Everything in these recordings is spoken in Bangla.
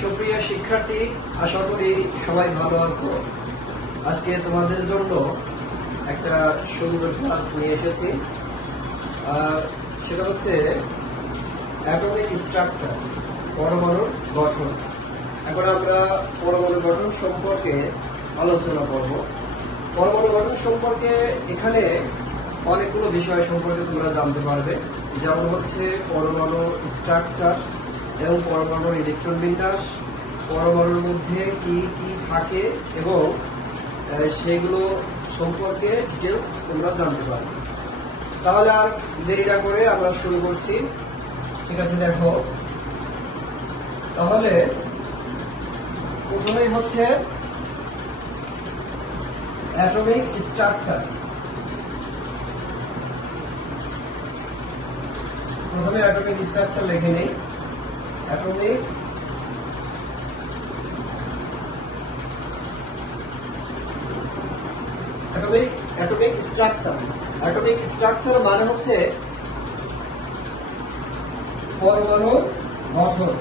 সুপ্রিয় শিক্ষার্থী, আশা করি সবাই ভালো আছো। আজকে তোমাদের জন্য একটা সুন্দর ক্লাস নিয়ে এসেছি। সেটা হচ্ছে অ্যাটমিক স্ট্রাকচার, পরমাণুর গঠন। এখন আমরা পরমাণু গঠন সম্পর্কে আলোচনা করব। পরমাণু গঠন সম্পর্কে এখানে অনেকগুলো বিষয় সম্পর্কে তোমরা জানতে পারবে, যেমন হচ্ছে পরমাণু স্ট্রাকচার এবং পরমাণুর ইলেকট্রন বিন্যাস, পরমাণুর মধ্যে কি কি থাকে এবং সেগুলো সম্পর্কে ডিটেলস তোমরা জানতে পারবে। তাহলে আর দেরি না করে আমরা শুরু করছি। ঠিক আছে, দেখো তাহলে প্রথমেই হচ্ছে অ্যাটমিক স্ট্রাকচার। প্রথমে অ্যাটমিক স্ট্রাকচার লিখে নেই। Atomic structure. অ্যাটমিক স্ট্রাকচার মানে হচ্ছে পরমাণুর গঠন।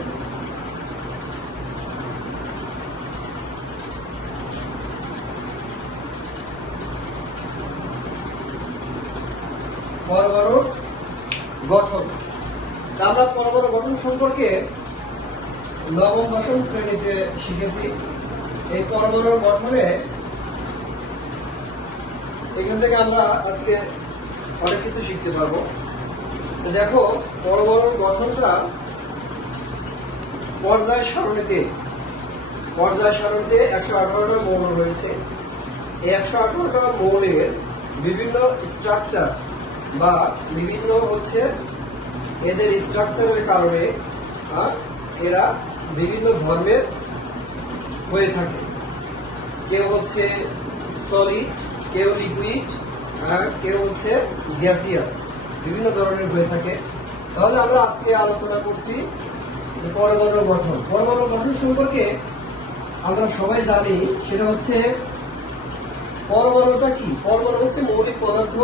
পরমাণুর গঠন। আমরা পরমাণু গঠন সম্পর্কে নবম দশম শ্রেণীতে শিখেছি। এই পরমাণুর গঠনে এখান থেকে আমরা আজকে অনেক কিছু শিখতে পারবো। দেখো, পরমাণুর গঠনটা পর্যায় সারণীতে 118টা মৌল রয়েছে। এই 118টা মৌলের বিভিন্ন স্ট্রাকচার বা বিভিন্ন হচ্ছে এদের স্ট্রাকচারের কারণে এরা বিভিন্ন ধর্মের হয়ে থাকে। কেউ হচ্ছে সলিড, কেউ লিকুইড, কেউ হচ্ছে গ্যাসিয়াস, বিভিন্ন ধরনের হয়ে থাকে। তাহলে আমরা আজকে আলোচনা করছি পরমাণু গঠন। পরমাণু গঠন সম্পর্কে আমরা সবাই জানি, সেটা হচ্ছে পরমাণুটা কি। পরমাণু হচ্ছে মৌলিক পদার্থ,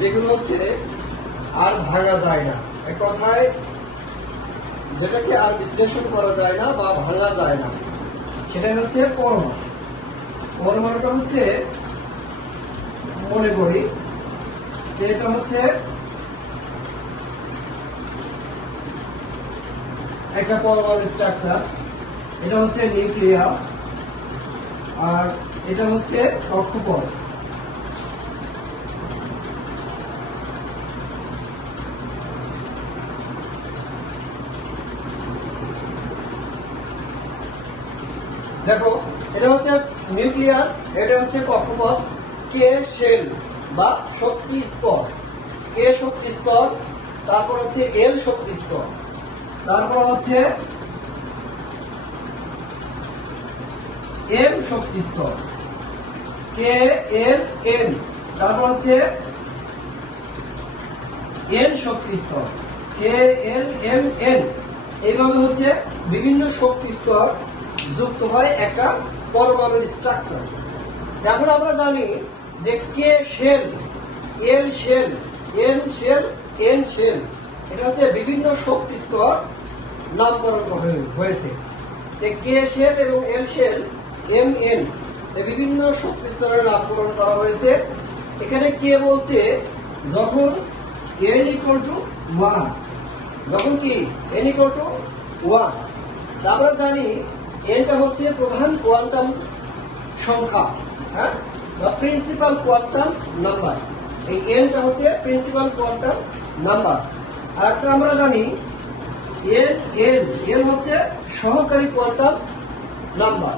যেগুলো হচ্ছে আর ভাঙা যায় না। এক কথায় যেটাকে আর বিশ্লেষণ করা যায় না বা ভাঙা যায় না, সেটাই হচ্ছে পরমাণু। পরমাণুটা হচ্ছে, মনে করি এটা হচ্ছে একটা পরমাণু স্ট্রাকচার। এটা হচ্ছে নিউক্লিয়াস আর এটা হচ্ছে কক্ষপথ। দেখো, এটা হচ্ছে নিউক্লিয়াস, এটা হচ্ছে কক্ষপথ। কে শেল বা শক্তি স্তর, কে শক্তি স্তর, তারপর হচ্ছে এল শক্তি স্তর, তারপর হচ্ছে এম শক্তি স্তর, কে এল এন, তারপর হচ্ছে এন শক্তি স্তর, কে এল এম এন। এইভাবে হচ্ছে বিভিন্ন শক্তি স্তর যুক্ত হয় একটা পরমাণুর স্ট্রাকচার। এখন আমরা জানি যে K shell, L shell, M shell, N shell, এটা হচ্ছে বিভিন্ন শক্তি স্তর নামকরণ হয়েছে। কে শেল এবং এল শেল, এম এন, বিভিন্ন শক্তি স্তরের নামকরণ করা হয়েছে। এখানে কে বলতে যখন n = 1, যখন কি n = 1, আমরা জানি এটা হচ্ছে প্রধান কোয়ান্টাম সংখ্যা, বা প্রিন্সিপাল কোয়ান্টাম নাম্বার। এই এনটা হচ্ছে প্রিন্সিপাল কোয়ান্টাম নাম্বার। আর একটা আমরা জানি এন হচ্ছে সহকারী কোয়ান্টাম নাম্বার।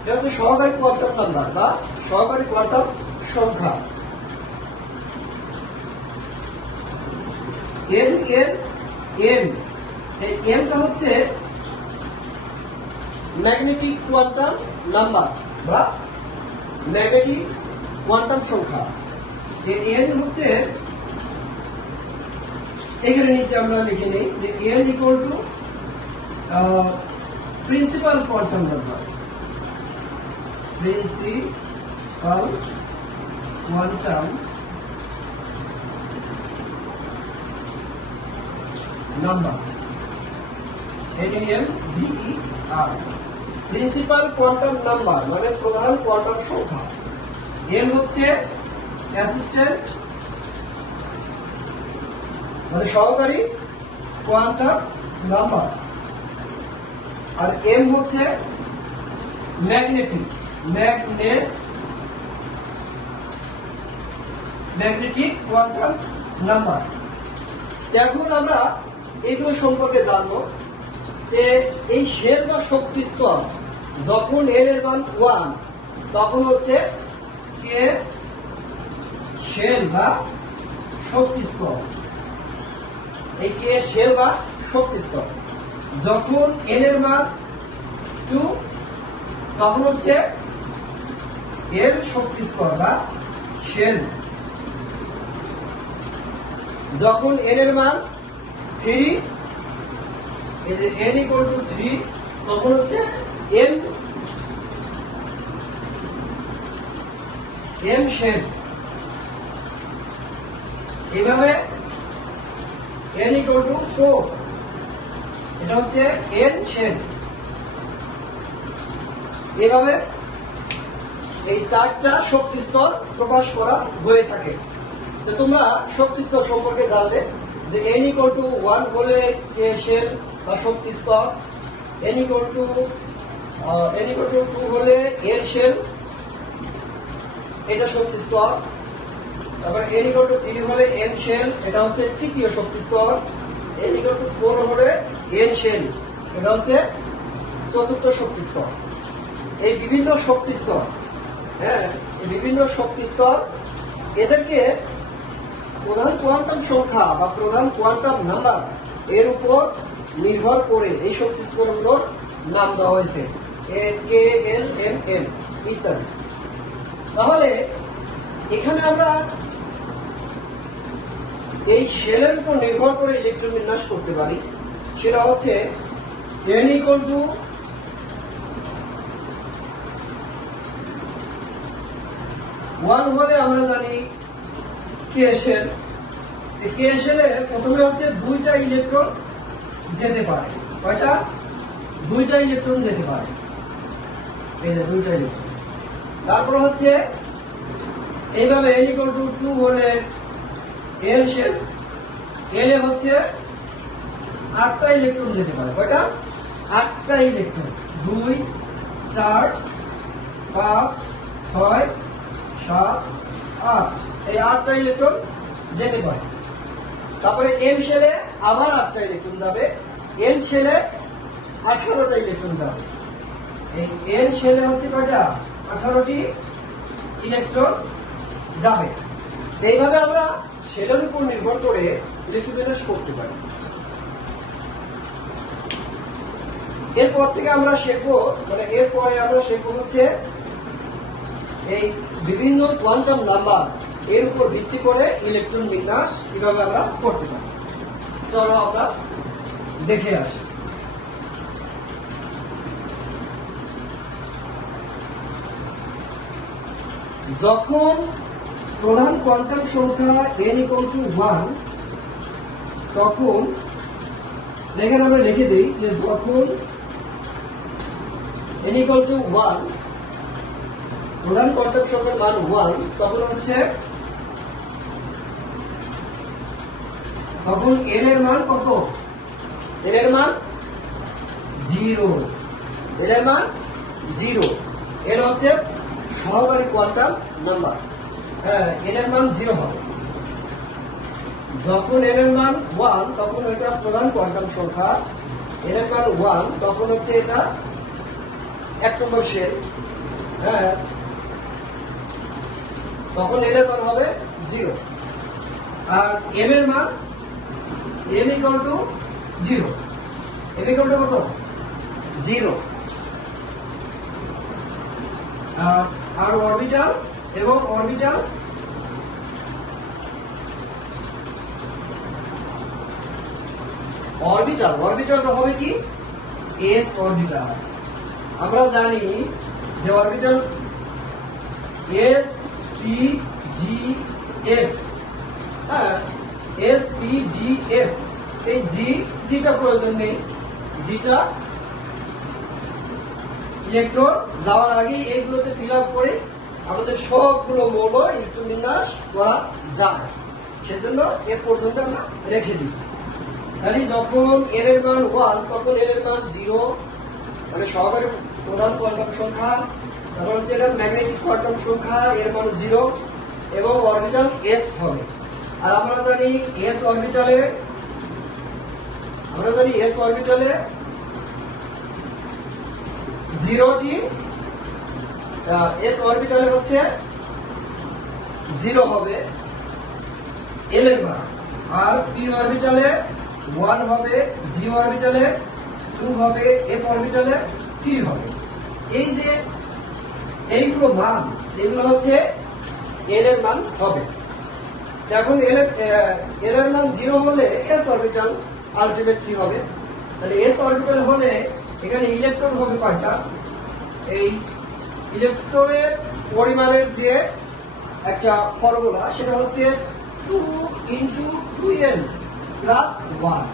এটা হচ্ছে সহকারী কোয়ান্টাম নাম্বার বা সহকারী কোয়ান্টাম সংখ্যা। এন এই এনটা হচ্ছে ম্যাগনেটিক কোয়ান্টাম নাম্বার বা ম্যাগনেটিক কোয়ান্টাম সংখ্যা। এন হচ্ছে, এখানে নিচে আমরা লিখে নেই যে N = principal quantum number, principal quantum number. NAMBER principal quantum number মানে প্রধান কোয়ান্টাম সংখ্যা। N হচ্ছে অ্যাসিস্ট্যান্ট মানে সহকারী কোয়ান্টাম নাম্বার, আর M হচ্ছে ম্যাগনেটিক কোয়ান্টাম নাম্বার। এখন আমরা এগুলো সম্পর্কে জানবো যে এই শেল বা শক্তি স্তর যখন এর মান 1 তখন হচ্ছে কে শেল বা শক্তি স্তর। এই কে শেল বা শক্তি স্তর। যখন n এর মান 2 তখন হচ্ছে এর শক্তি স্তর বা শেল। যখন n এর মান 3 এই যে n = 3 তখন হচ্ছে m শেল। এইভাবে n = 4 এটা হচ্ছে n শেল। এভাবে এই চারটা শক্তি স্তর প্রকাশ করা হয়ে থাকে। তো তোমরা শক্তি স্তর সম্পর্কে জানলে যে n = 1 হলে কে শেল বা শক্তি স্তর, n = 2 হলে এর শেল এটা শক্তি স্তর, তারপর n = 3 হলে m শেল এটা হচ্ছে তৃতীয় শক্তি স্তর, n = 4 হলে n শেল এটা হচ্ছে চতুর্থ শক্তি স্তর। এই বিভিন্ন শক্তি স্তর, হ্যাঁ এই বিভিন্ন শক্তি স্তর এদেরকে প্রধান কোয়ান্টাম সংখ্যা বা প্রধান কোয়ান্টাম নাম্বার এর উপর নির্ভর করে এই শক্তি স্তরগুলোর নাম দেওয়া হয়েছে কে এল এম এম ইত্যাদি। তাহলে এখানে আমরা এই শেলের উপর নির্ভর করে ইলেকট্রন বিন্যাস করতে পারি। সেটা হচ্ছে n = 1 হলে আমরা জানি কে শেল। কে শেলে প্রথমে হচ্ছে 2টা ইলেকট্রন যেতে পারে। কয়টা? 2টা ইলেকট্রন যেতে পারে। এই যে 2টা ইলেকট্রন। তারপর হচ্ছে এইভাবে n = 2 হলে l শেল। l এ হচ্ছে 8টা ইলেকট্রন যেতে পারে। কয়টা? 8টা ইলেকট্রন। 2 4 5 6 7 8 এই 8টা ইলেকট্রন যেতে পারে। তারপরে m শেলে আবার 8টা ইলেকট্রন যাবে। n শেলে 18টা ইলেকট্রন যাবে। এই n শেলে হচ্ছে কয়টা? 18টি ইলেকট্রন যাবে। এইভাবে আমরা শেলের উপর নির্ভর করে ইলেকট্রন বিন্যাস করতে পারি। এরপর থেকে আমরা শিখবো এরপরে আমরা শিখবো হচ্ছে এই বিভিন্ন কোয়ান্টাম নাম্বার এর উপর ভিত্তি করে ইলেকট্রন বিন্যাস কিভাবে আমরা করতে পারি। চলো আমরা দেখে আসি। যখন প্রধান কোয়ান্টাম সংখ্যা n = 1 তখন এখানে আমরা লিখে দিই যে যখন n = 1 প্রধান কোয়ান্টাম সংখ্যার মান 1 তখন হচ্ছে তখন n এর মান কত? n এর মান 0। n এর মান 0। n হচ্ছে সহকারী কোয়ান্টাম নাম্বার। হ্যাঁ n এর মান 0 হবে। যখন n এর মান 1 তখন এটা প্রধান কোয়ান্টাম সংখ্যা। n এর মান 1 তখন হচ্ছে এটা 1 নম্বর শেল। হ্যাঁ তখন n এর মান হবে 0। আর m এর মান m = 0। m = কত? 0। আর অরবিটাল এবং অরবিটাল হবে কি? s orbital. আমরা জানি যে orbital s p d f, হ্যাঁ s p d f এই জি টা প্রয়োজন নেই, জিটা ইলেকট্রন যাওয়ার আগে এইগুলোতে ফিল আপ করে আমাদের সবগুলো মৌল ইলেকট্রন বিন্যাস করা যায়। সেজন্য এ পর্যন্ত আমরা রেখে দিচ্ছি। তাহলে যখন এর এর মান 1 তখন এর এর মান 0, মানে সহকারী প্রধান কোয়ান্টাম সংখ্যা। তারপর হচ্ছে এটা ম্যাগনেটিক কোয়ান্টাম সংখ্যা, এর মান 0 এবং অরবিটাল s হবে। আর আমরা জানি s অরবিটালে 0টি s অরবিটালে হচ্ছে 0 হবে l এর মান, আর p অরবিটালে 1 হবে, g অরবিটালে 2 হবে, f অরবিটালে 3 হবে। এই যে এইগুলো মান, এগুলো হচ্ছে l এর মান হবে। এখন l এর মান 0 হলে s অরবিটাল আলটিমেটলি হবে। তাহলে s অরবিটাল হলে এখানে ইলেকট্রন হবে কয়টা? এই ইলেকট্রনের পরিমাণের যে একটা ফর্মুলা, সেটা হচ্ছে 2 × 2l + 1,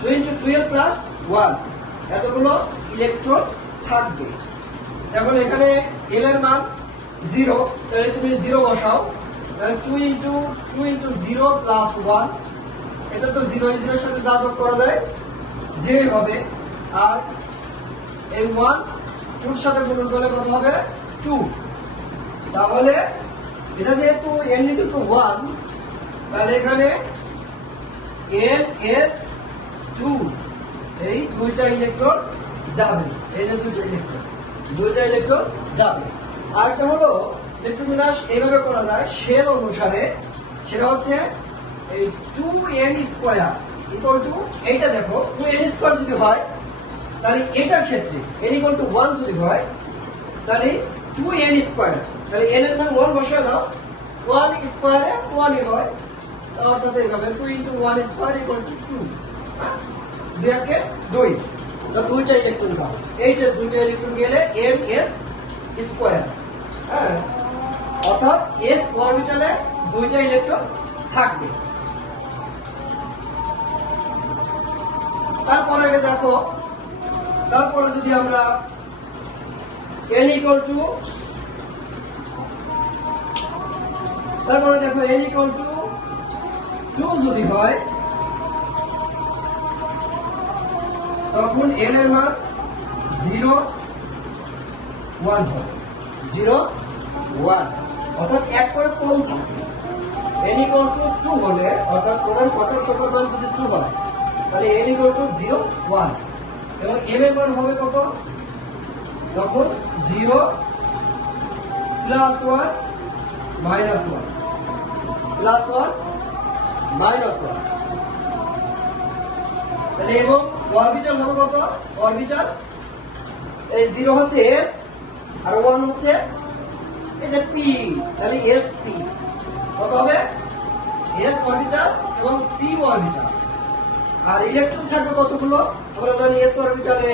2 × 2l + 1, এতগুলো ইলেকট্রন থাকবে। এখন এখানে l এর মান 0, তাহলে তুমি 0 বসাও, তাহলে 2 × 0 + 1, এটা তো 0 0 এর সাথে যা যোগ করা যায় 0 হবে। আর এই 1 2 এর সাথে গুণ করলে কত হবে? 2। তাহলে এটা যেহেতু n = 1, তাহলে এখানে n s 2 এই দুইটা ইলেকট্রন যাবে। এই যে দুইটা ইলেকট্রন যাবে। আরেকটা হলো ইলেকট্রন বিন্যাস এইভাবে করা যায় শেল অনুসারে, সেটা হচ্ছে এই 2n² এইটা দেখো 2n² যদি হয় তাহলে এটার ক্ষেত্রে n = 1 যদি হয় তাহলে 2n², তাহলে n এর মান 1 বসায় দাও, 1² এ 1 ই হয়, অর্থাৎ এইভাবে 2 × 1² = 2, 2 কে 2, তো দুইটা ইলেকট্রন যাবে। এই যে দুইটা ইলেকট্রন গেলে ns², হ্যাঁ, অর্থাৎ s অরবিটালে দুইটা ইলেকট্রন থাকবে। তারপরে দেখো, তারপরে যদি আমরা n = তারপরে দেখো n = 2 যদি হয়, তখন n এর মান 0 1 হবে, 0 1, অর্থাৎ এক করে কম থাকবে। n = 2 হলে, অর্থাৎ প্রধান কোয়ান্টাম সংখ্যার মান যদি 2 হয়, তাহলে n = 0 1, এবং m এর মান হবে কত? তখন 0 + 1 - 1 + 1 - 1, তাহলে এবং অরবিটাল হবে কত? অরবিটাল এই 0 হচ্ছে s আর 1 হচ্ছে এই যে p, তাহলে sp কত হবে? s অরবিটাল এবং p অরবিটাল। আর ইলেকট্রন থাকবে কতগুলো? আমরা জানি s অরবিটালে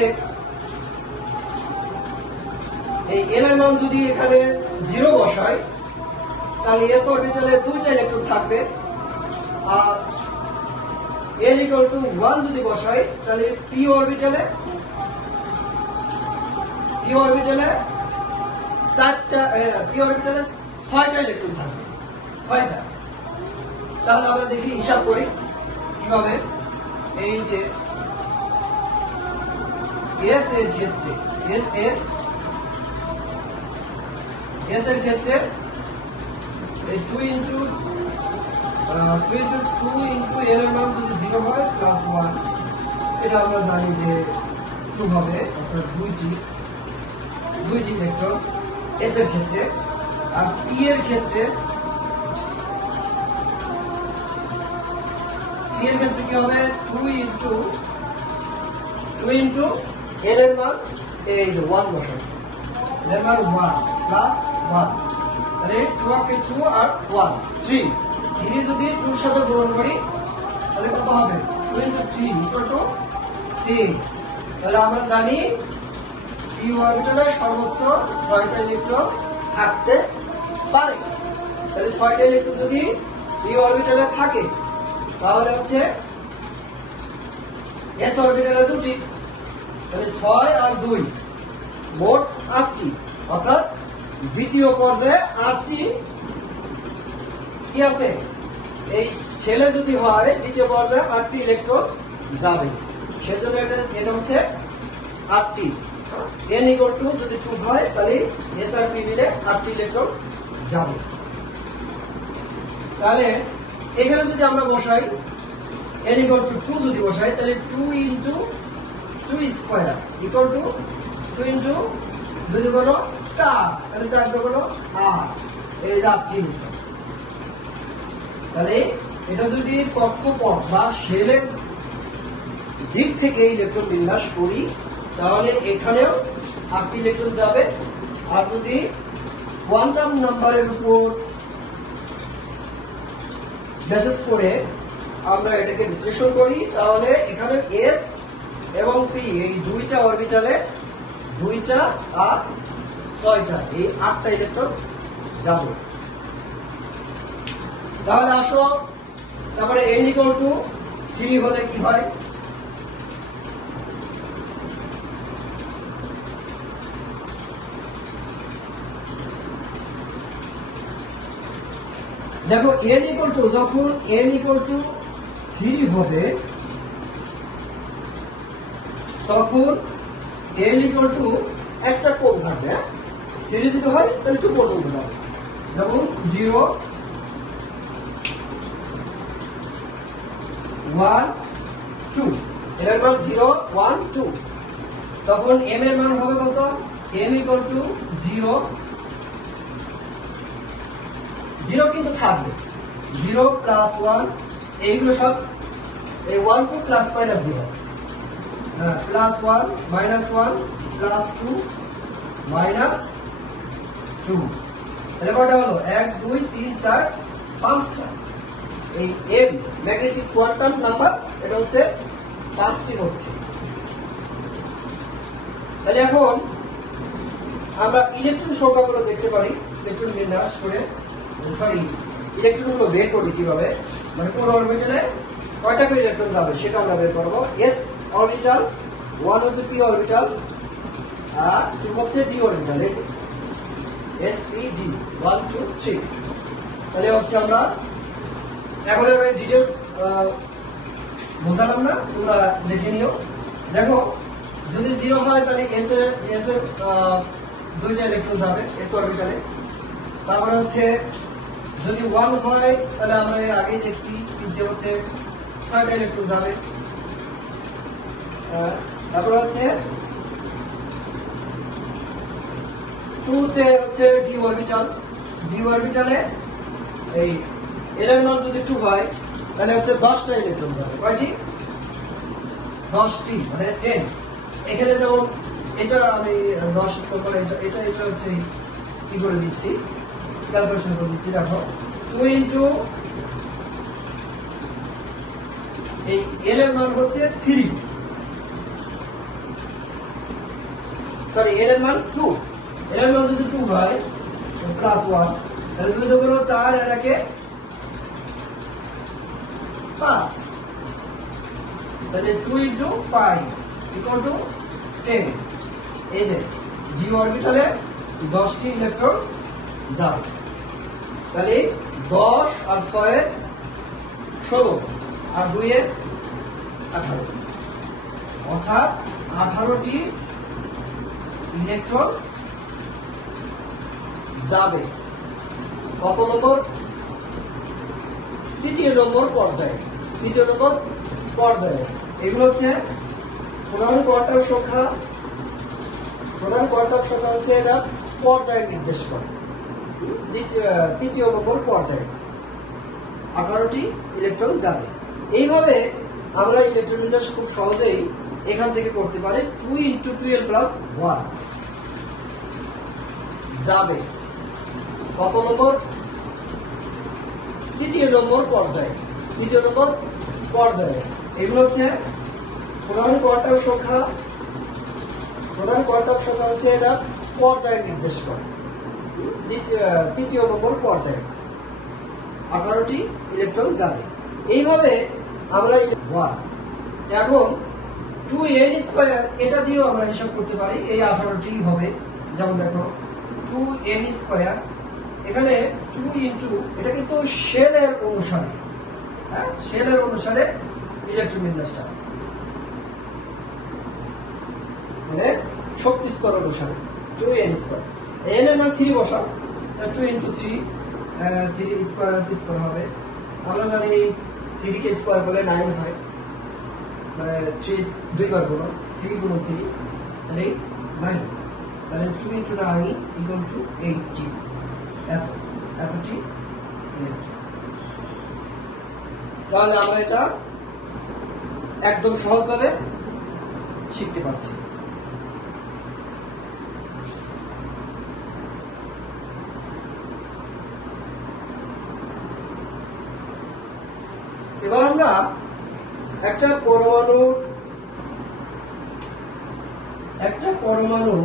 এই l এর মান যদি এখানে 0 বসাই, তাহলে s অরবিটালে দুইটা ইলেকট্রন থাকবে। আর l = 1 যদি বসাই, তাহলে p অরবিটালে চারটা, p অরবিটালে 6টা ইলেকট্রন থাকবে, 6টা। তাহলে আমরা দেখি, হিসাব করি কিভাবে। এই যে s এর ক্ষেত্রে এই 2 × 2 l এর মান যদি 0 হয় +1, এটা আমরা জানি যে 2 হবে, অর্থাৎ দুইটি ইলেকট্রন s এর ক্ষেত্রে। আর p এর ক্ষেত্রে কি হবে? 2 × l এর মান এই যে 1 বসাবো, l এর মান 1 + 1, তাহলে 2 কে 2 আর 1 3, 3 যদি 2 এর সাথে গুণ করি তাহলে কত হবে? 2 × 3 = 6। তাহলে আমরা জানি p অরবিটালে সর্বোচ্চ 6টা ইলেকট্রন থাকতে পারে। তাহলে 6টা ইলেকট্রন যদি p অরবিটালে থাকে, তাহলে হচ্ছে এস অরবিটালে দুটি, তাহলে 6 আর 2 মোট 8টি, অর্থাৎ দ্বিতীয় পর্যায়ে 8টি কি আছে, এই শেলে যদি হয় দ্বিতীয় পর্যায়ে 8টি ইলেকট্রন যাবে, সেজন্য এটা হচ্ছে 8টি। n ইকুয়াল টু যদি 2 হয় তাহলে s আর p মিলে 8টি ইলেকট্রন যাবে। তাহলে এখানে যদি আমরা বসাই n ইকুয়াল টু 2 যদি বসাই তাহলে 2 into 2 square equal to 2 into 2 দুগুণ 4, তাহলে 4 দুগুণ 8, এই যে 8টি ইলেকট্রন। তাহলে এটা যদি কক্ষপথ বা শেলের দিক থেকে ইলেকট্রন বিন্যাস করি তাহলে এখানেও 8টি ইলেকট্রন যাবে। আর যদি কোয়ান্টাম নাম্বারের উপর বেসিস করে আমরা এটাকে বিশ্লেষণ করি তাহলে এখানে s এবং p এই দুইটা অরবিটালে 2টা আর 6টা এই 8টা ইলেকট্রন যাবে। তাহলে আসো তারপরে n ইকুয়াল টু 3 হলে কি হয়, দেখো n ইকুয়াল টু যখন n ইকুয়াল টু 3 হবে তখন n ইকুয়াল টু একটা কোণ থাকবে, 3 যদি হয় তাহলে 2 পর্যন্ত যাবে, যেমন 0 1 2, এর মান 0 1 2, তখন m এর মান হবে কত, m ইকুয়াল টু 0 0 কিন্তু থাকবে, 0 প্লাস 1 এইগুলো সব এই 1 2 প্লাস মাইনাস দিবে, প্লাস 1 মাইনাস 1 প্লাস 2 মাইনাস 2, তাহলে কয়টা হলো 1 2 3 4 5টা। এই m ম্যাগনেটিক কোয়ান্টাম নাম্বার, এটা হচ্ছে 5টি হচ্ছে। তাহলে এখন আমরা ইলেকট্রন সংখ্যাগুলো দেখতে পারি, ইলেকট্রন বিন্যাস করে ইলেকট্রন গুলো বের করি কিভাবে, মানে কোন অরবিটালে কয়টা করে ইলেকট্রন যাবে সেটা আমরা বের করব। s অরবিটাল, 1 হচ্ছে p অরবিটাল আর 2 হচ্ছে d অরবিটাল, এই s p d 1 2 3। তাহলে হচ্ছে আমরা এখন এর ডিটেইলস বুঝালাম না, তোমরা দেখে নিও। দেখো যদি 0 হয় তাহলে s এর 2টা ইলেকট্রন যাবে s অরবিটালে। তারপরে হচ্ছে যদি 1 হয় তাহলে আমরা এর আগে দেখছি কিন্তু হচ্ছে 6টা ইলেকট্রন যাবে। তারপর হচ্ছে 2 তে হচ্ছে d অরবিটালে এই এর মান যদি 2 হয় তাহলে হচ্ছে 10টা ইলেকট্রন যাবে, কয়টি, 10টি, মানে 10। এখানে যেমন এটা আমি 10 করে এটা হচ্ছে কি করে দিচ্ছি, ক্যালকুলেশন করে দিচ্ছি। দেখো 2 ইনটু এই l এর মান হচ্ছে 3, সরি l এর মান 2, l এর মান যদি 2 হয় প্লাস 1 তাহলে 2 দুগুণ 4 এর একে 5, তাহলে 2 ইনটু 5 ইকুয়াল টু 10। এই যে g অরবিটালে 10টি ইলেকট্রন যাবে, তাহলে 10 আর 6 এর 16 আর 2 এর 18, অর্থাৎ 18টি ইলেকট্রন যাবে কত নম্বর, তৃতীয় নম্বর পর্যায়ে। এগুলো হচ্ছে প্রধান কোয়ান্টাম সংখ্যা হচ্ছে এটা পর্যায় নির্দেশ করে। তৃতীয় নম্বর পর্যায়ে 18টি ইলেকট্রন যাবে। এইভাবে আমরা ইলেকট্রন বিন্যাস খুব সহজেই এখান থেকে করতে পারি। 2 ইনটু 12 প্লাস 1 যাবে কত নম্বর, তৃতীয় নম্বর পর্যায়ে। এগুলো হচ্ছে প্রধান কোয়ান্টাম সংখ্যা হচ্ছে এটা পর্যায় নির্দেশ করে। তৃতীয় নম্বর পর্যায়ে 18টি ইলেকট্রন যাবে। এইভাবে আমরা এখন 2n স্কয়ার এটা দিয়েও আমরা হিসাব করতে পারি, এই 18টি হবে। যেমন দেখো 2n স্কয়ার, এখানে 2 ইনটু, এটা কিন্তু শেলের অনুসারে, হ্যাঁ শেলের অনুসারে ইলেকট্রন বিন্যাসটা, মানে শক্তি স্তর অনুসারে 2n স্কয়ার। n এর মান 3 বসাও, 2 ইনটু 3, 3 স্কয়ার আছে স্কয়ার হবে। আমরা জানি 3 কে স্কয়ার করলে 9 হয়, মানে 3 দুইবার গুণ, 3 গুণ 3 তাহলে 9, তাহলে 2 ইনটু 9 ইকুয়াল টু 80, এতটি ইলেকট্রন। তাহলে আমরা এটা একদম সহজভাবে শিখতে পারছি। এবার আমরা একটা পরমাণু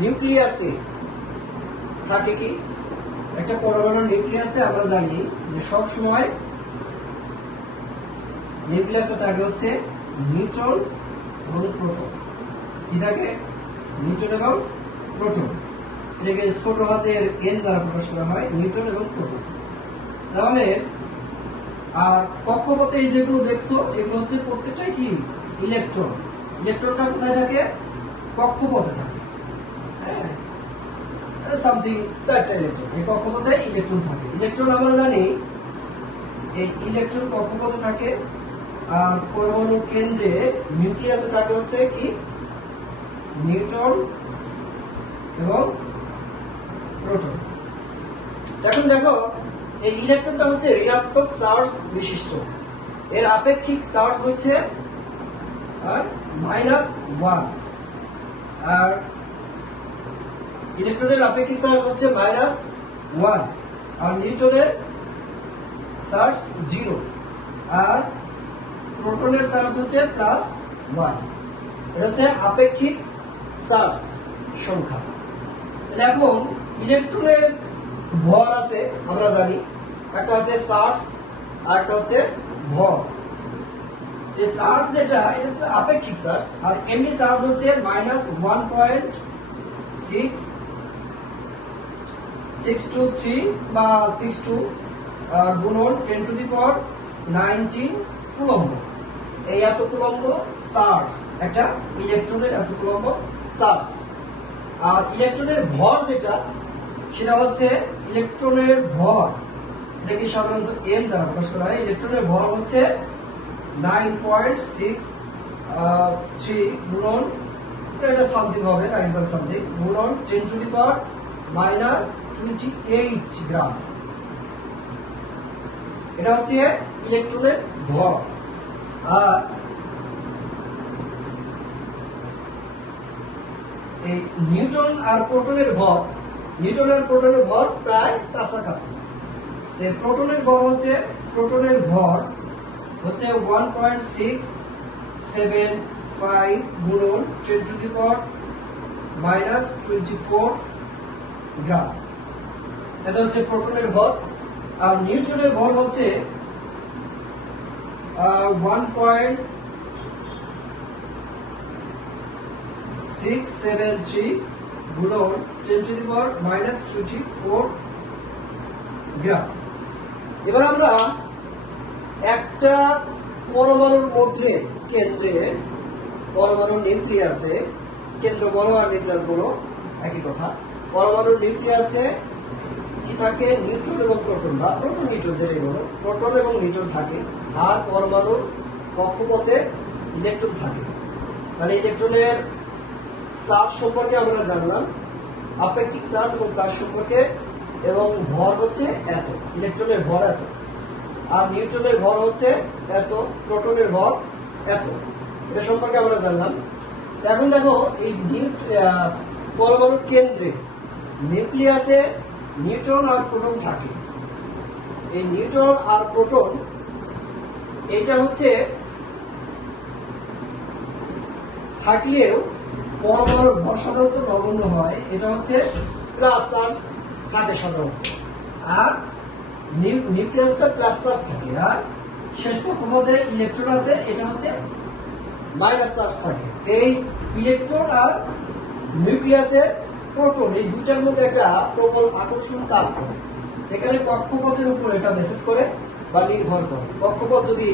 নিউক্লিয়াসে থাকে কি, একটা পরমাণু নিউক্লিয়াসে আমরা জানি যে সব সময় নিউক্লিয়াসে থাকে হচ্ছে নিউট্রন এবং প্রোটন। কি থাকে? নিউট্রন এবং প্রোটন। এটাকে ছোট হাতের n দ্বারা প্রকাশ করা হয়, নিউট্রন এবং প্রোটন। তাহলে আর কক্ষপথে এই যেগুলো দেখছো এগুলো হচ্ছে প্রত্যেকটাই কি ইলেকট্রন। ইলেকট্রনটা কোথায় থাকে? কক্ষপথে থাকে। হ্যাঁ, সামথিং 4টা ইলেকট্রন এই কক্ষপথে ইলেকট্রন থাকে। ইলেকট্রন আমরা জানি এই ইলেকট্রন কক্ষপথে থাকে, আর পরমাণু কেন্দ্রে নিউক্লিয়াসে থাকে হচ্ছে কি নিউট্রন এবং প্রোটন। এখন দেখো এই ইলেকট্রনটা হচ্ছে ঋণাত্মক চার্জ বিশিষ্ট, এর আপেক্ষিক চার্জ হচ্ছে -1, আর ইলেকট্রনের আপেক্ষিক চার্জ হচ্ছে -1, আর নিউট্রনের চার্জ 0, আর প্রোটনের চার্জ হচ্ছে +1। এটা হচ্ছে আপেক্ষিক চার্জ সংখ্যা। এখন ইলেকট্রনের ভর আছে আমরা জানি, একটা হচ্ছে চার্জ আর একটা হচ্ছে ভর। যে চার্জ যেটা এটা তো আপেক্ষিক চার্জ, আর এমনি চার্জ হচ্ছে -1.623 বা 62 গুণন 10⁻19 কুলম্ব। এই এত কুলম্ব চার্জ, একটা ইলেকট্রনের এত কুলম্ব চার্জ। আর ইলেকট্রনের ভর যেটা সেটা হচ্ছে ইলেকট্রনের ভর, এটাকে সাধারণত m দ্বারা প্রকাশ করা হয়। ইলেকট্রনের ভর হচ্ছে 9.63 গুণন, এটা সামথিং হবে 9 সামথিং গুণন 10⁻28 গ্রাম। এটা হচ্ছে ইলেকট্রনের ভর। আর এই নিউট্রন আর প্রোটনের ভর, নিউট্রন আর প্রোটনের ভর প্রায় কাছাকাছি। প্রোটনের ভর হচ্ছে 1.675 গুণন 10⁻24 গ্রাম। এটা হচ্ছে প্রোটনের ভর। আর নিউট্রনের ভর হচ্ছে 1.673 গুণন 10⁻24 গ্রাম। এবার আমরা একটা পরমাণুর মধ্যে কেন্দ্রে, পরমাণু নিউক্লিয়াসে, কেন্দ্র বলো আর নিউক্লিয়াস বলো একই কথা, পরমাণুর নিউক্লিয়াসে কি থাকে? নিউট্রন এবং প্রোটন, বা প্রোটন নিউট্রন যেটাই বলো, প্রোটন এবং নিউট্রন থাকে। আর পরমাণুর কক্ষপথে ইলেকট্রন থাকে। তাহলে ইলেকট্রনের চার্জ সম্পর্কে আমরা জানলাম, আপেক্ষিক চার্জ এবং চার্জ সম্পর্কে, এবং ভর হচ্ছে এত, ইলেকট্রনের ভর এত, আর নিউট্রনের ভর হচ্ছে এত, প্রোটনের ভর এত, এটা সম্পর্কে আমরা জানলাম। এখন দেখো এই পরমাণুর কেন্দ্রে নিউক্লিয়াসে নিউট্রন আর প্রোটন থাকে। এই নিউট্রন আর প্রোটন এটা হচ্ছে থাকলেও পরমাণুর ভর সাধারণত নগণ্য হয়, এটা হচ্ছে প্লাস চার্জ থাকে সাধারণত, আর নিউক্লিয়াসটা প্লাস চার্জ থাকে। আর শেষ কক্ষপথে ইলেকট্রন আছে, এটা হচ্ছে মাইনাস চার্জ থাকে। এই ইলেকট্রন আর নিউক্লিয়াসের প্রোটন এই দুটার মধ্যে একটা প্রবল আকর্ষণ কাজ করে। এখানে কক্ষপথের উপর এটা মেসেজ করে বা নির্ভর করে। কক্ষপথ যদি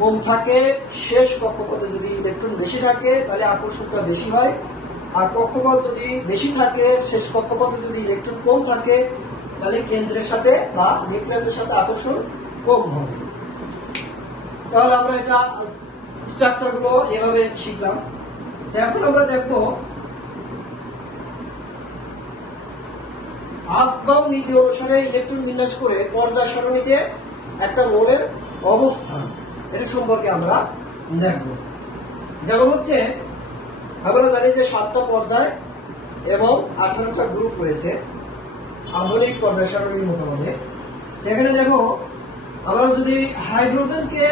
কম থাকে, শেষ কক্ষপথে যদি ইলেকট্রন বেশি থাকে তাহলে আকর্ষণটা বেশি হয়, আর কক্ষপথ যদি বেশি থাকে, শেষ কক্ষপথে যদি ইলেকট্রন কম থাকে তাহলে কেন্দ্রের সাথে বা নিউক্লিয়াসের সাথে আকর্ষণ কম হবে। তাহলে আমরা এটা স্ট্রাকচার গুলো এভাবে শিখলাম। এখন আমরা দেখবো আফবাউ নীতি অনুসারে ইলেকট্রন বিন্যাস করে পর্যায় সারণীতে একটা মৌলের অবস্থান, এটা সম্পর্কে আমরা দেখব। যেমন হচ্ছে আমরা জানি যে 7টা পর্যায় এবং 18টা গ্রুপ রয়েছে আধুনিক পর্যায় সারণীর মোতাবেক। এখানে দেখো আমরা যদি হাইড্রোজেনকে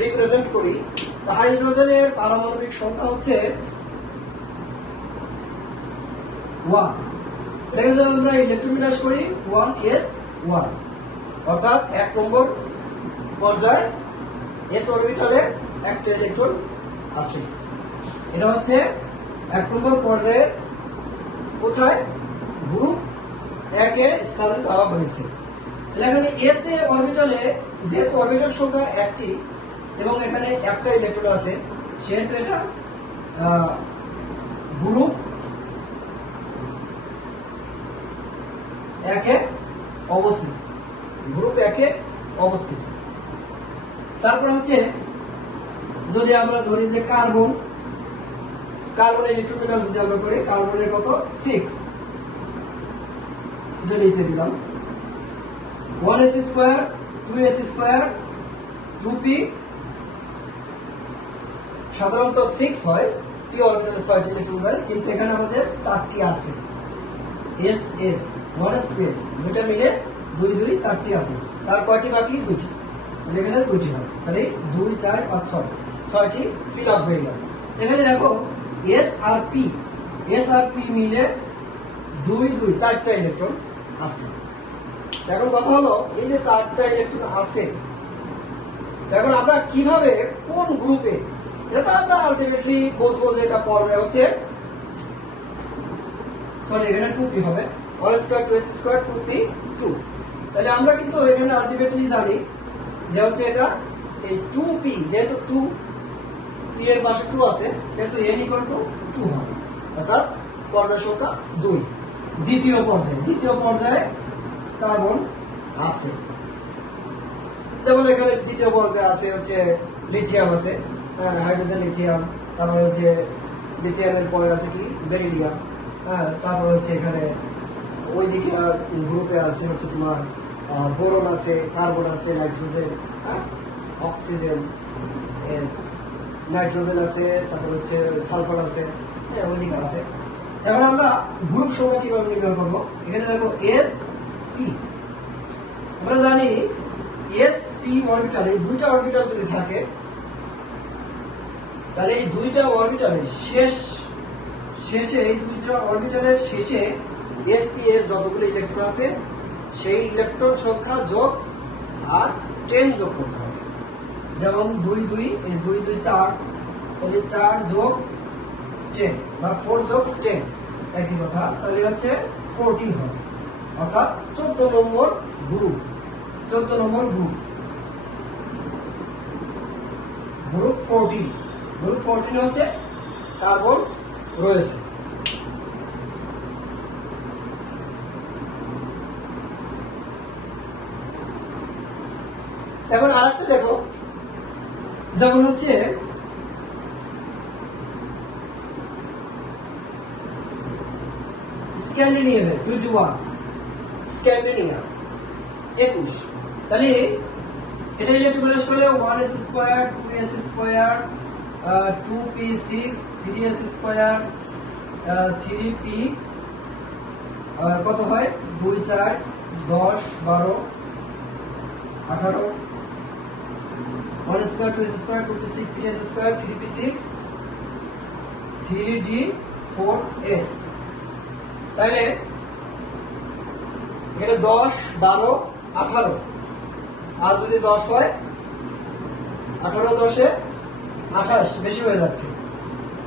রিপ্রেজেন্ট করি, হাইড্রোজেনের পারমাণবিক সংখ্যা হচ্ছে 1। এটাকে যদি আমরা ইলেকট্রন বিন্যাস করি 1s1, অর্থাৎ 1 নম্বর পর্যায়ে s অরবিটালে একটা ইলেকট্রন আছে। এটা হচ্ছে 1 নম্বর পর্যায়ে কোথায় গ্রুপ 1 এ স্থান দেওয়া হয়েছে। এখানে s এ অরবিটালে যেহেতু অরবিটাল সংখ্যা 1টি এবং এখানে একটা ইলেকট্রন আছে, সেহেতু এটা গ্রুপ 1 এ অবস্থিত। গ্রুপ 1 এ অবস্থিত। তারপর হচ্ছে যদি আমরা ধরি যে কার্বনের ইলেকট্রন বিন্যাস যদি আমরা করি, কার্বনের কত 6, এটা নিচে দিলাম 1s2 2s2 2p, সাধারণত 6 হয়, p অরবিটালে 6টি ইলেকট্রন যায়, কিন্তু এখানে আমাদের 4টি আছে, s s 1s 2s দুইটা মিলে 2 2 4টি আছে। তার কয়টি বাকি? 2টি। এখানে 2টি হয়, তাহলে 2 4 5 6 6টি ফিল আপ হয়ে গেল। এখানে দেখো s আর p মিলে 2 2 4টা ইলেকট্রন আছে। এখন কথা হলো এই যে 4টা ইলেকট্রন আছে, এখন আমরা কিভাবে কোন গ্রুপে, এটা তো আমরা আলটিমেটলি বুঝবো যে এটা পর্যায় হচ্ছে, সরি এখানে 2p হবে, 1s2 2s2 2p 2। তাহলে আমরা কিন্তু এখানে আলটিমেটলি জানি যে হচ্ছে এটা এই 2p, যেহেতু 2p এর পাশে 2 আছে, যেহেতু n = 2 হবে, অর্থাৎ পর্যায় সংখ্যা 2। দ্বিতীয় পর্যায়ে কার্বন আছে, যেমন এখানে দ্বিতীয় পর্যায়ে আছে হচ্ছে লিথিয়াম আছে, হাইড্রোজেন লিথিয়াম, তারপরে হচ্ছে লিথিয়ামের পরে আছে কি বেরিলিয়াম, তারপরে হচ্ছে এখানে ওইদিকে গ্রুপে আছে হচ্ছে তোমার বোরন আছে, কার্বন আছে, নাইট্রোজেন, অক্সিজেন, নাইট্রোজেন আছে, তারপর হচ্ছে সালফার আছে, ওইদিকে আছে। এবার আমরা গ্রুপ সংখ্যা কিভাবে নির্ণয় করবো? এখানে দেখো s p, আমরা জানি s p অরবিটাল, এই দুইটা অরবিটাল যদি থাকে তাহলে এই দুইটা অরবিটালের শেষে এই দুইটা অরবিটালের শেষে sp এর যতগুলো ইলেকট্রন আছে সেই ইলেকট্রন সংখ্যা যোগ আর 10 যোগ করতে হবে। যেমন 2 2 এই 2 2 4, তাহলে 4 যোগ 10 বা 4 যোগ 10 একই কথা, তাহলে হচ্ছে 14 হবে, অর্থাৎ 14 নম্বর গ্রুপ। 14 নম্বর গ্রুপ 14, গ্রুপ 14 হচ্ছে কার্বন রয়েছে। এখন আরেকটা দেখো, যেমন হচ্ছে স্ক্যান্ডিনেভিয়া 21, স্ক্যান্ডিনেভিয়া 21, তাহলে এটা ইলেকট্রন বিন্যাস করলে 1s2 2s2 2p6 3s2 3p কত হয় 2 4 10 12 18, 1s2 2s2 2p6 3s2 3p6 3d4s, তাহলে এখানে 10 12 18, আর যদি 10 হয় 18 10 এ 28 বেশি হয়ে যাচ্ছে,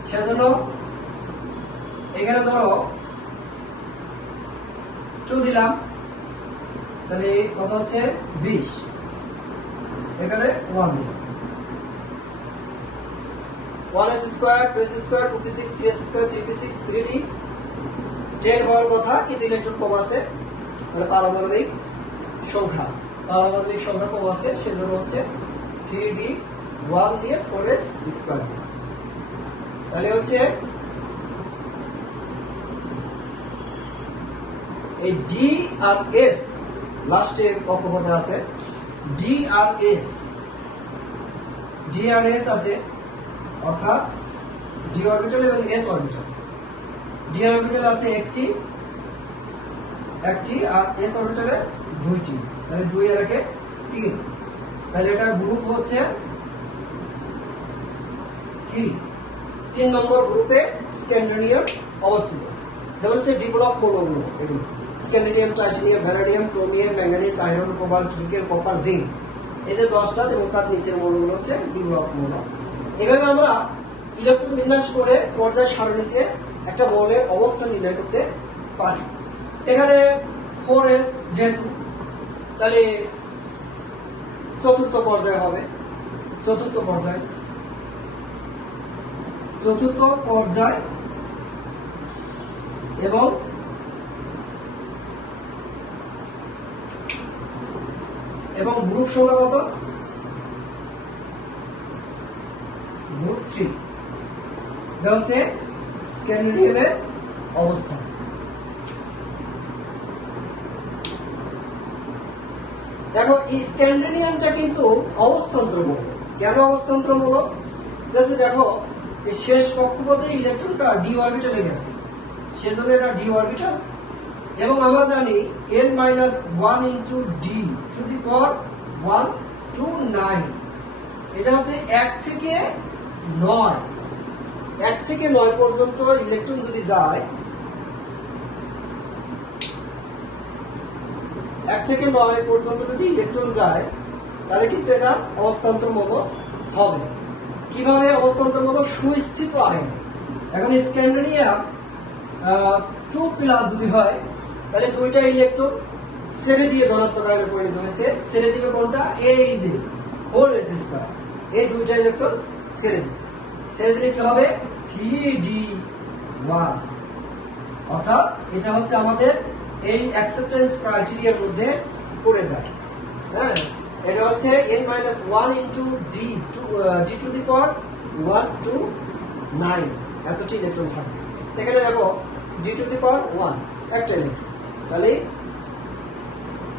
সেজন্য এখানে ধরো 2 দিলাম, তাহলে কত হচ্ছে 20, এখানে 1 দিলাম। 1s square 2s square 2p6 3s square 3p6 3d 10 হওয়ার কথা, কিন্তু ইলেকট্রন কম আছে, মানে পারমাণবিক সংখ্যা কম আছে, সেজন্য হচ্ছে 3d 1 দিয়ে 4s স্কয়ার, তাহলে হচ্ছে এই d আর s লাস্টে কক্ষপথে আছে, d আর s আছে, অর্থাৎ d অরবিটাল এবং s অরবিটাল। d অরবিটাল আছে একটি আর s অরবিটালে দুইটি, তাহলে 2 আর 1 3, তাহলে এটা গ্রুপ হচ্ছে 3 নম্বর গ্রুপে স্ক্যান্ডিনেভিয়াম অবস্থিত। যেমন হচ্ছে ডি ব্লক মৌলগুলো, এগুলো scandium, titanium, vanadium, chromium, manganese, iron, cobalt, nickel, copper, zinc, এই যে 10টা, এবং তার নিচের মৌলগুলো হচ্ছে ডি ব্লক মৌল। এভাবে আমরা ইলেকট্রন বিন্যাস করে পর্যায় সারণীতে একটা মৌলের অবস্থান নির্ণয় করতে পারি। এখানে 4s যেহেতু, তাহলে চতুর্থ পর্যায় হবে, চতুর্থ পর্যায় এবং গ্রুপ সংখ্যা কত? গ্রুপ 3, এটা হচ্ছে স্ক্যান্ডিনেভিয়ামের অবস্থান। দেখো এই স্ক্যান্ডিনেভিয়ামটা কিন্তু অবস্থান্তরমূলক। কেন অবস্থান্তরমূলক? দেখো এই শেষ কক্ষপথে ইলেকট্রনটা ডি অরবিটালে গেছে, সেজন্য এটা ডি অরবিটাল, এবং আমরা জানি n-1 into D to the power 1 to 9, এটা হচ্ছে 1 থেকে 9 পর্যন্ত ইলেকট্রন যদি যায়, 1 থেকে 9 পর্যন্ত যদি ইলেকট্রন যায়, তাহলে কিন্তু এটা অবস্থান্তরমূলক হবে। কিভাবে অবস্থান্তরমূলক? সুস্থিত আয়নে। এখন স্ক্যান্ডিনেভিয়াম 2+ যদি হয়, তাহলে দুইটা ইলেকট্রন ছেড়ে দিয়ে ধনাত্মক আয়নে পরিণত হয়েছে। ছেড়ে দিবে কোনটা? এই যে 4s স্কয়ার, এই দুইটা ইলেকট্রন ছেড়ে দিলে কি হবে? 3d1, অর্থাৎ এটা হচ্ছে আমাদের এই অ্যাকসেপ্টেন্স ক্রাইটেরিয়ার মধ্যে পড়ে যায়। হ্যাঁ, এটা হচ্ছে n-1 into D to the power 1 to 9, এতটি ইলেকট্রন থাকবে। এখানে দেখো ডি টু দি পাওয়ার 1 একটা ইলেকট্রন, তাহলে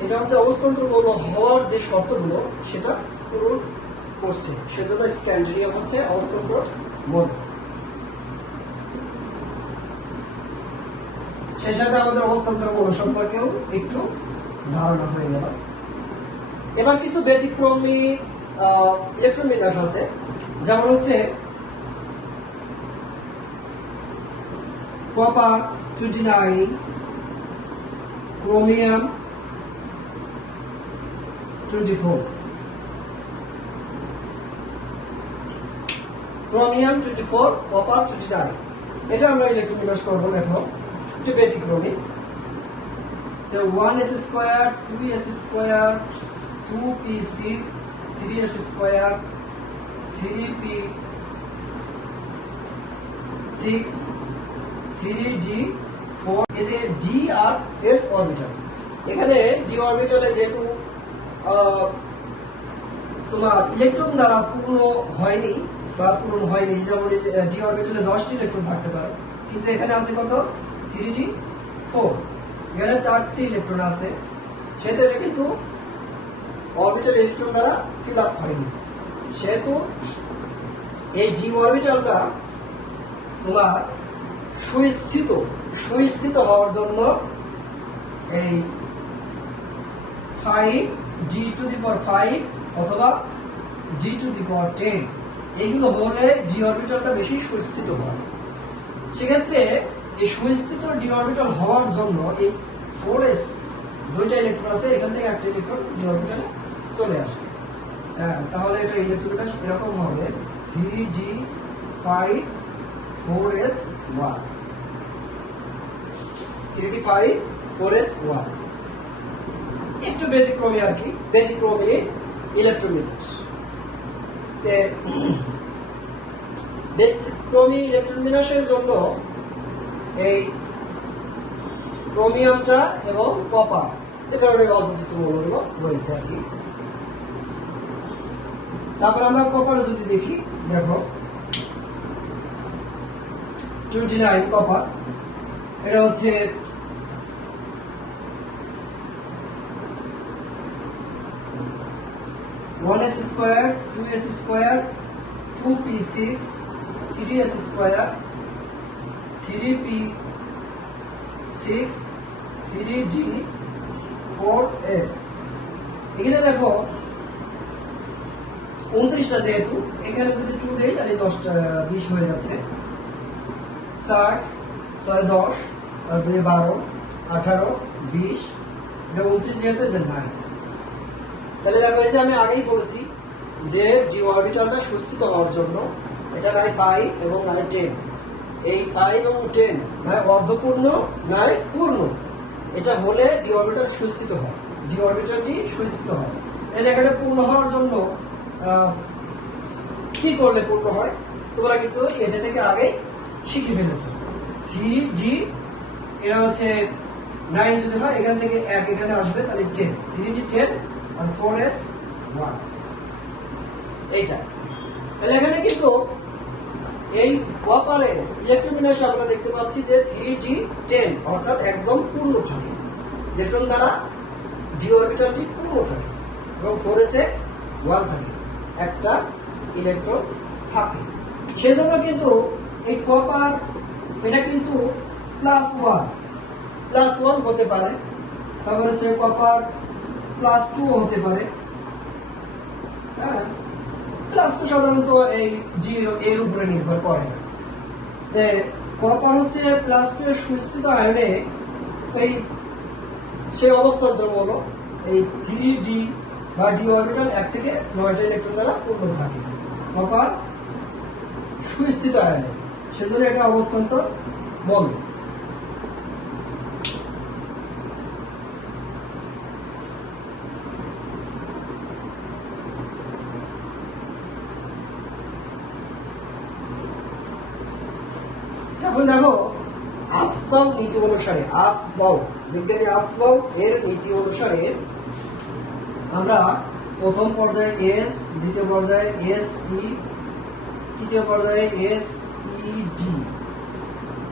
এটা হচ্ছে অবস্থান্তরমূলক হওয়ার যে শর্তগুলো সেটা পূরণ করছে, সেজন্য স্ক্যান্ডিনেভিয়াম হচ্ছে অবস্থান্তরমূলক। সেই সাথে আমাদের অবস্থান্তরমূলক সম্পর্কেও একটু ধারণা হয়ে গেল। এবার কিছু ব্যতিক্রমী ইলেকট্রন বিন্যাস আছে, যেমন হচ্ছে কপার 29, ক্রোমিয়াম 24, কপার 29, এটা আমরা ইলেকট্রন বিন্যাস করবো। দেখো একটু ব্যতিক্রমী, 1s square 2s square 2p6 3s square 3p6 3d4, এই যে d আর s অরবিটাল। এখানে d অরবিটালে যেহেতু তোমার ইলেকট্রন দ্বারা পূর্ণ হয়নি, যেমন d অরবিটালে 10টি ইলেকট্রন থাকতে পারে, কিন্তু এখানে আছে কত? 3d4, এখানে 4টি ইলেকট্রন আছে, সেহেতু এটা কিন্তু অরবিটাল ইলেকট্রন দ্বারা ফিল আপ হয়নি। সেহেতু এই d অরবিটালটা তোমার সুস্থিত হওয়ার জন্য এই 5d টু দি পাওয়ার 5 অথবা d টু দি পাওয়ার 10, এইগুলো হলে d অরবিটালটা বেশি সুস্থিত হয়। সেক্ষেত্রে এই সুস্থিত d অরবিটাল হওয়ার জন্য এই 4s দুইটা ইলেকট্রন আছে, এখান থেকে একটা ইলেকট্রন d অরবিটালে চলে আসে। তাহলে এটা ইলেকট্রনটা এরকম হবে 3d5 4s1 3d5 4s1 একটু ব্যতিক্রমী আর কি, ব্যতিক্রমী ইলেকট্রোমিটার। ব্যতিক্রমী ইলেকট্রোমিটারের জন্য এই ক্রোমিয়ামটা এবং কপার এ ধরনের অল্প কিছু মৌলগুলো রয়েছে আর কি। তারপর আমরা কপারে যদি দেখি, দেখো 29 কপার, এটা হচ্ছে one s square, 2s square, 2p6, 3s square, 3p6, 3g, 4s। এখানে দেখো 29টা, যেহেতু এখানে যদি 2 দেই তাহলে 10টা 20 হয়ে যাচ্ছে। 60 6 10 আর 2 12 18 20, এটা 29 যেহেতু যে 9। তাহলে দেখো এই যে আমি আগেই বলেছি যে জি অরবিটালটা সুস্থিত হওয়ার জন্য এটা নাই 5 এবং নাই 10। এই 5 এবং 10 নাই অর্ধপূর্ণ নাই পূর্ণ, এটা হলে জি অরবিটাল সুস্থিত হয়, জি অরবিটালটি সুস্থিত হয়। এই এখানে পূর্ণ হওয়ার জন্য কি করলে পূর্ণ হয় তোমরা কিন্তু এটা থেকে আগে শিখে ফেলেছো। 3g এটা হচ্ছে 9 যদি হয়, এখান থেকে 1 এখানে আসবে, তাহলে 10, 3g 10 আর 4s 1 এইটা। তাহলে এখানে কিন্তু এই কপারের ইলেকট্রোবিন্যাসে আমরা দেখতে পাচ্ছি যে 3g 10 অর্থাৎ একদম পূর্ণ থাকে, ইলেকট্রন দ্বারা জি অরবিটালটি পূর্ণ থাকে এবং 4s এ 1 থাকে, একটা ইলেকট্রন থাকে। সেজন্য কিন্তু এই কপার এটা কিন্তু +1 হতে পারে, তারপরে হচ্ছে কপার +2 হতে পারে। হ্যাঁ, +2 সাধারণত এই জিরো এর উপরে নির্ভর করে না। কপার হচ্ছে +2 এর সুস্থিত আয়নে এই সেই অবস্থান্তর হলো এই 3d বা d অরবিটাল 1 থেকে 9টা ইলেকট্রন দ্বারা পূর্ণ থাকে কপার সুস্থিত আয়নে, সেজন্য এটা অবস্থান্তর মৌল। এখন দেখো আফবাউ নীতি অনুসারে, বিজ্ঞানী আফবাউ এর নীতি অনুসারে আমরা প্রথম পর্যায়ে এস, দ্বিতীয় পর্যায়ে এস পি, তৃতীয় পর্যায়ে এস পি ডি,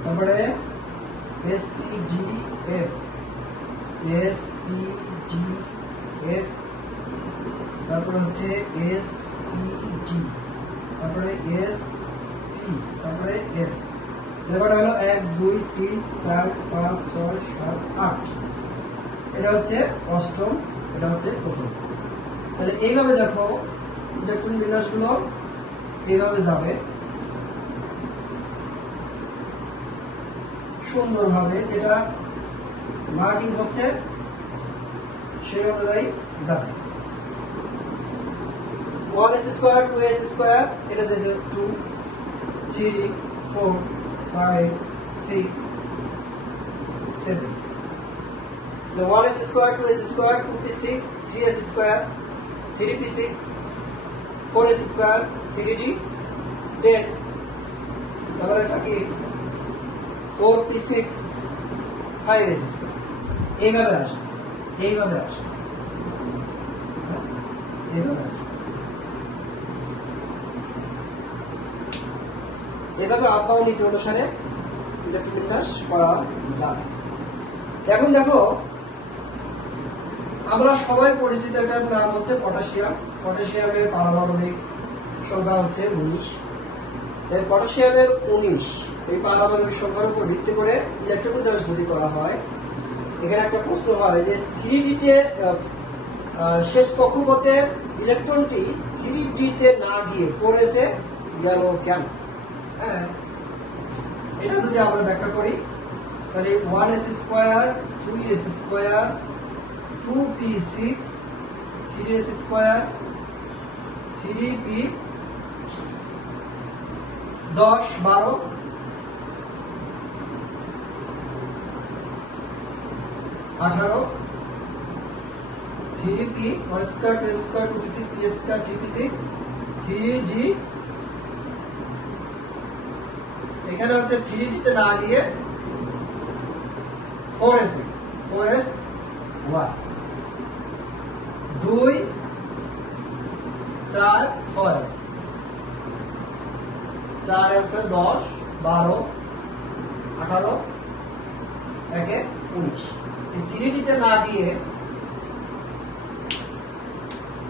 তারপরে S P D F, S P D F, তারপরে হচ্ছে এস পি ডি, তারপরে এস পি, তারপরে এস। ব্যাপারটা হলো 1 2 3 4 5 6 7 8, এটা হচ্ছে অষ্টম, এটা হচ্ছে প্রথম। তাহলে এইভাবে দেখো ইলেকট্রন বিন্যাসগুলো এইভাবে যাবে সুন্দরভাবে, যেটা মার্কিং হচ্ছে সেই অনুযায়ী যাবে। 1s স্কয়ার 2s স্কয়ার, এটা যেতে 2 3 4 5 6 7, 1s square 2s square 2p6 3s square 3p6 4s square 3d 10, তারপরে এটা কি 4p6 5s স্কয়ার। এইভাবে আসে, এইভাবে আসে, এইভাবে আসে, এভাবে আবহাওয়া নীতি অনুসারে ইলেকট্রন বিন্যাস করা যায়। এখন দেখো আমরা সবাই পরিচিত এটার নাম হচ্ছে পটাশিয়াম। পটাশিয়ামের পারমাণবিক সংখ্যা হচ্ছে 19। তাই পটাশিয়ামের 19 এই পারমাণবিক সংখ্যার উপর ভিত্তি করে ইলেকট্রন বিন্যাস যদি করা হয়, এখানে একটা প্রশ্ন হয় যে 3d তে শেষ কক্ষপথের ইলেকট্রনটি 3d তে না গিয়ে 4s এ গেল কেন? হ্যাঁ, এটা যদি আমরা ব্যাখ্যা করি তাহলে 1s square 2s square 2p6 3s square 3p6 10 12 18 3p 1 square 2 square 2p6 3 square 3p6 3g এখানে হচ্ছে 3d তে না গিয়ে 4s 4s 1 2 4 6 4 হচ্ছে 10 12 18 একে 19 এই 3d তে না গিয়ে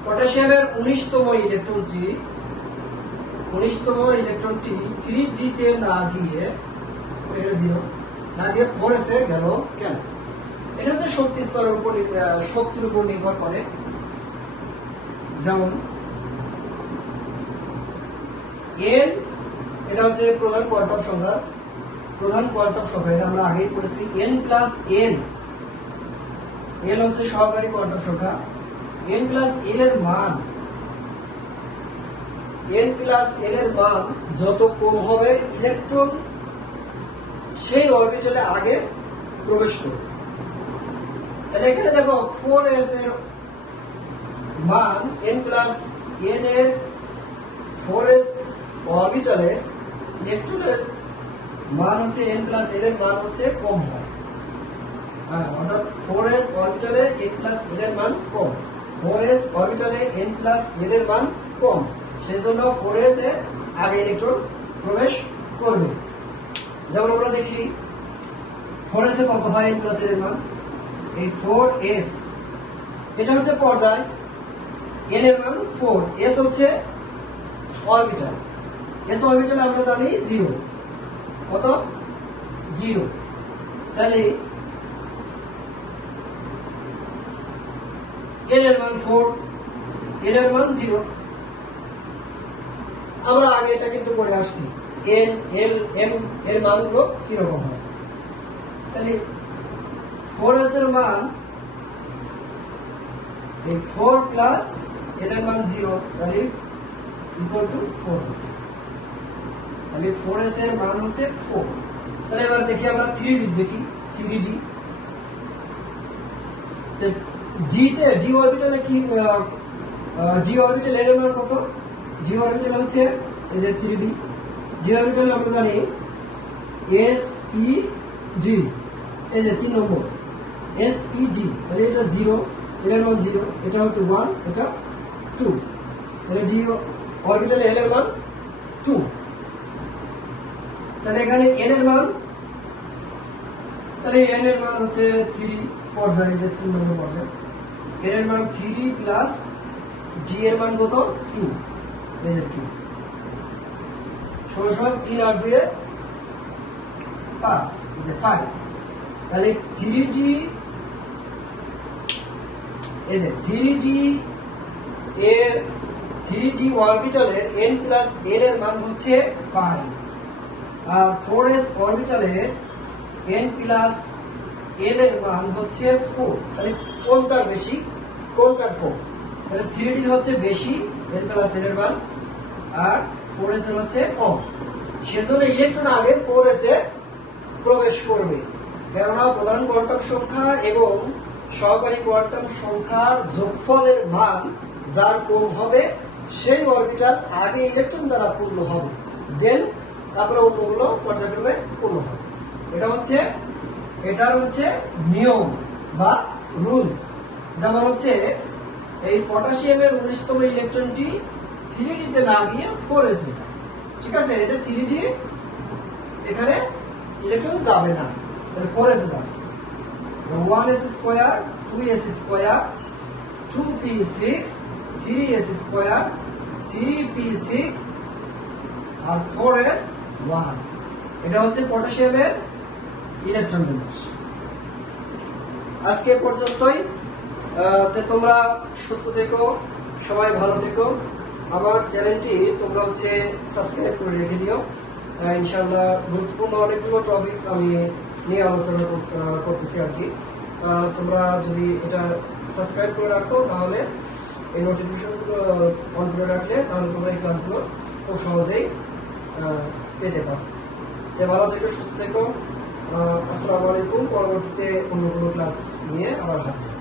পটাশিয়ামের 19তম ইলেকট্রনটি 3d তে না গিয়ে এটা 0 না গিয়ে 4s এ গেল কেন? এটা হচ্ছে শক্তি স্তরের উপর শক্তির উপর নির্ভর করে। যেমন n এটা হচ্ছে প্রধান কোয়ান্টাম সংখ্যা এটা আমরা আগেই পড়েছি। n প্লাস n হচ্ছে সহকারী কোয়ান্টাম সংখ্যা। n প্লাস n এর মান যত কম হবে ইলেকট্রন সেই অরবিটালে আগে প্রবেশ করবে। তাহলে এখানে দেখো 4s এর মান n প্লাস n এর 4s অরবিটালে ইলেকট্রনের মান হচ্ছে n প্লাস n এর মান হচ্ছে কম হয়। অর্থাৎ 4s অরবিটালে n প্লাস n এর মান কম, 4s অরবিটালে n প্লাস n এর মান কম, সেজন্য 4s এ আগে ইলেকট্রন প্রবেশ করবে। যেমন আমরা দেখি 4s এ কত হয় n প্লাস n এর মান, এই 4s এটা হচ্ছে পর্যায়, n এর মান 4, s হচ্ছে অরবিটাল, s অরবিটাল আমরা জানি 0, কত 0। তাহলে n এর মান 4, n এর মান 0। আমরা আগে এটা কিন্তু করে আসছি n l m এর মানগুলো কি রকম হয়। তাহলে 4s এর মান এই 4 প্লাস n এর মান 0, তাহলে ইকুয়াল টু 4 হচ্ছে। তাহলে 4s এর মান হচ্ছে 4। তাহলে এবার দেখি আমরা 3d দেখি, 3d g তে d অরবিটালে কি g অরবিটাল এর মান কত? g অরবিটাল হচ্ছে এই যে 3d, g অরবিটাল আমরা জানি s p g, এই যে 3 নম্বর s p g, তাহলে এটা 0, এর মান 0, এটা হচ্ছে 1, এটা 2, তাহলে d অরবিটালে l এর মান 2। তাহলে এখানে n এর মান, তাহলে n এর মান হচ্ছে 3 পর্যায়ে, যে 3 নম্বর পর্যায়ে n এর মান 3 প্লাস g এর মান কত 2, এই যে 2 সমান 3 আর 2 এ 5, এই যে 5। তাহলে 3d এই যে 3d এর 3d অরবিটালের n প্লাস l এর মান হচ্ছে 5, আর 4s অরবিটালের n প্লাস l এর মান হচ্ছে 4। তাহলে কোনটা বেশি কোনটা কম? তাহলে 3d হচ্ছে বেশি n প্লাস l এর মান, আর 4s এর হচ্ছে কম, সেজন্য ইলেকট্রন আগে 4s এ প্রবেশ করবে। কেননা প্রধান কোয়ান্টাম সংখ্যা এবং সহকারী কোয়ান্টাম সংখ্যার যোগফলের মান যার কম হবে সেই অরবিটাল আগে ইলেকট্রন দ্বারা পূর্ণ হবে, দেন তারপরে অন্যগুলো পর্যায়ক্রমে পূর্ণ হবে। এটার হচ্ছে নিয়ম বা রুলস। যেমন হচ্ছে এই পটাশিয়ামের 19তম ইলেকট্রনটি 3d তে না গিয়ে 4s এ, ঠিক আছে, এটা 3d এখানে ইলেকট্রন যাবে না, তাহলে 4s এ যাবে। 1s square 2s square 2p6 3s square 3p6 আর 4s 1, এটা হচ্ছে পটাশিয়ামের ইলেকট্রন বিন্যাস। আজকে পর্যন্তই। তোমরা সুস্থ থেকো, সবাই ভালো থেকো। আমার চ্যানেলটি তোমরা হচ্ছে সাবস্ক্রাইব করে রেখে দিও। ইনশাআল্লাহ গুরুত্বপূর্ণ অনেকগুলো টপিকস আমি নিয়ে আলোচনা করতেছি আর কি। তোমরা যদি এটা সাবস্ক্রাইব করে রাখো তাহলে এই নোটিফিকেশনগুলো অন করে রাখলে তাহলে তোমরা এই ক্লাসগুলো খুব সহজেই পেতে পারো। ভালো থেকো, সুস্থ থেকো। আসসালামু আলাইকুম। পরবর্তীতে অন্য কোনো ক্লাস নিয়ে আবার হাজির।